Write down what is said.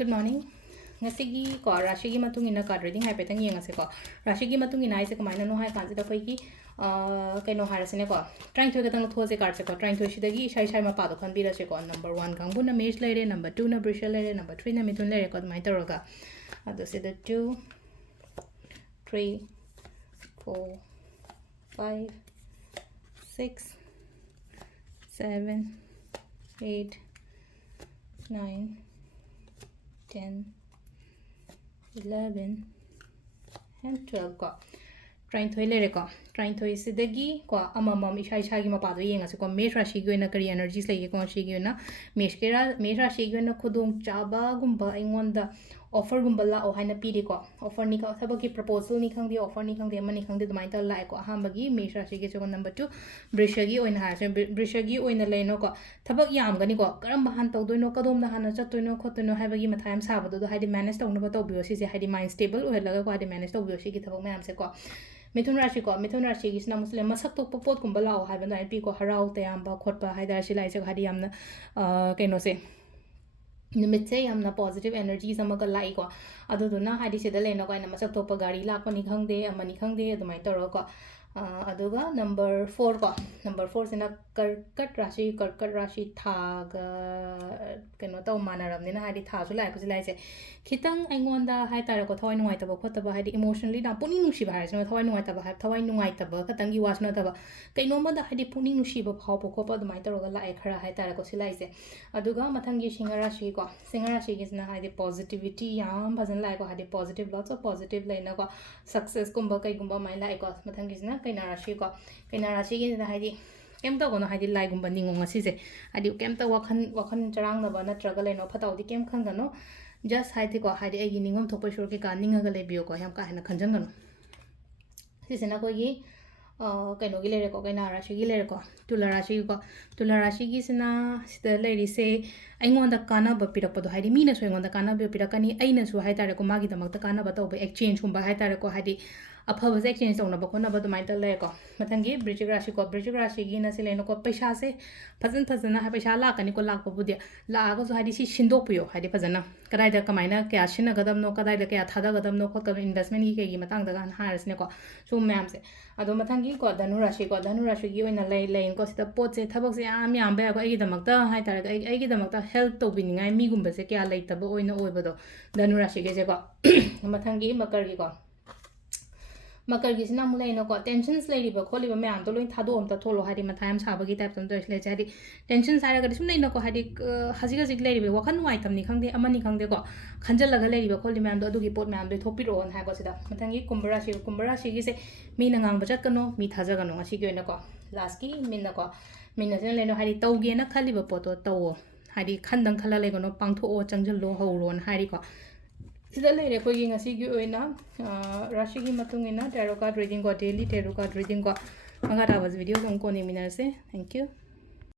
Good morning. Ngasigi ko Rashigi matungina card reading hai petang yengase ko. Rashigi matungina ai se kamaina no hai kanse da koi ki kaino harasine ko. Trying to gatang those card se ko trying to shidagi shai shai ma pa do khan bira se ko number 1 kangbu na mesh lere number 2 na brishal lere number 3 na mitun lere ko mai taroga. Ado se the 2 3 4 5 6 7 8 9 10 11 and 12 ko trying to lere ko trying to sidagi ko amamam ishai shagi mapa do yenga se ko mesh rashi gi na kari energies lege ko shi gi na mesh rashi gi na khudong chaba gumba ingonda offer gumba la o haina pidi ko offer ni ka sabaki proposal ni khangdi offer ni khangdi mani khangdi dumai ta la ko ahambagi mesh rashi gi number 2 brishagi oina ha brishagi oina leino ko thabak yam gani ko karam han taw doino kadom na hana chatoino khotoino haibagi mathayam sabado do haidi manage tawna ba taw bio si se haidi mind stable o helaga ko haidi manage taw bio si gi thabak mayam se ko Mithun Rashi is na Muslim masak to popot kumbala have an IP ko harau tayamba khotpa haidar shilai se hadi yamna kaino se nimitse yamna positive energy samaka lai ko aduduna hadi se dale no ko na masak to pa gari la ko ni khangde amani khangde adumai toro ko aduga number 4 ko number 4 sina karkat rashi tha ga keno taw manaram ni na hadi tha su lai ko silai se khitang aingonda hai tara ko thawai nuai taba khota ba hadi emotionally na puni nushi ba haisno thawai nuai taba ha thawai nuai taba khatang gi wasna taba kaino ma da hadi puni nushi ba phaw ko pa dumai taro ga lai khara hai tara ko silai se aduga mathang gi singara shi gi na hadi positivity yam bhajan lai ko hadi positive lots of positive laina ko success kumba kai gumba mai lai ko mathang gi na kaina rashi gi na hadi kem ta gono hadi lai gumba ningo ngasi se hadi kem ta wakhan charang na ba na tragal laino phatau di kem khang gano just hide ko hide ai ningom thopa shor ke ka ninga ga le bio ko yam ka hena khanjang gano sisena ko gi kaino gi lere ko kaina rashi gi lere ko tula rashi gi sina sida lady se aingonda kana ba pirapado hide mina so aingonda kana ba pirakani aina su hai tare ko magi damak ta kana ba to ba exchange kumba hai tare ko hide afaba exchange tawna ba khona ba dumai ta le ko mathangi bridge rashi gi na se leno ko paisa se phajana ha paisa la kani ko lak bu de la ga so hadi si shindok puyo hadi phajana kadai da kamaina kya shina gadam no kadai da kya thada gadam no khot ka investment gi ke gi matang da gan haras ne ko so ma'am se ado mathangi ko dhanu rashi gi oina lei ko sita pot se thabak se am yam ba ko ai gi damak ta hai tar ai gi damak ta help to bi ningai mi gumba se kya lei taba oina oi ba do dhanu rashi ge je ko mathangi makar gi sina mulai no ko tensions lei ri ba kholi ba me am to loi thado am ta tholo hadi mathayam saba gi type tam to isle jadi tension sara ga sum nei no ko hadi hajiga jig lei ri ba wakhan nuai tam ni khangde amani khangde ko khanjal laga lei ri ba kholi me am do gi pot me am do thopi ro on ha ko sida mathangi kumbara shi gi se mi na ngang ba chat kano mi thaja gano asi gi na ko last ki min na ko min na le no hadi taw ge na khali ba poto taw hadi khandang khala le gono pangtho o changjal lo ho ron hari ko sida lere ko gi ngasi gi oina rashi gi matungina tarot card reading ko daily tarot card reading ko mangara was video ko ni minarse thank you